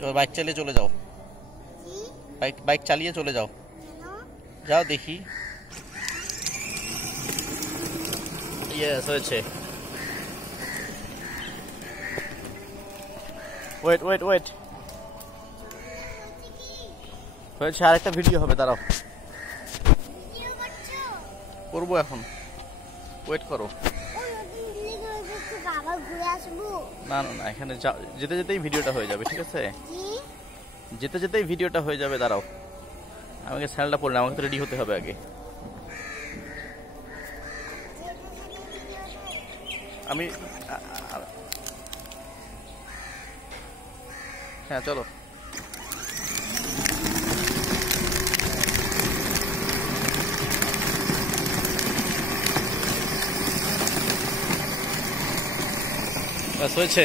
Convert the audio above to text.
এবার বাইক চালিয়ে চলে যাও, বাইক চালিয়ে চলে যাও, যাও দেখি। ইয়েস, হয়েছে। ওয়েট ওয়েট ওয়েট, হয়েছে। আরেকটা ভিডিও হবে, দাঁড়াও, করবো এখন, ওয়েট করো। না না না, এখানে যেতে যেতেই ভিডিওটা হয়ে যাবে, ঠিক আছে? যেতে যেতেই ভিডিওটা হয়ে যাবে, দাঁড়াও। আমাকে স্যান্ডেলটা পরে আমাকে তো রেডি হতে হবে আগে। আমি হ্যাঁ, চলো। ব্যাস, হয়েছে।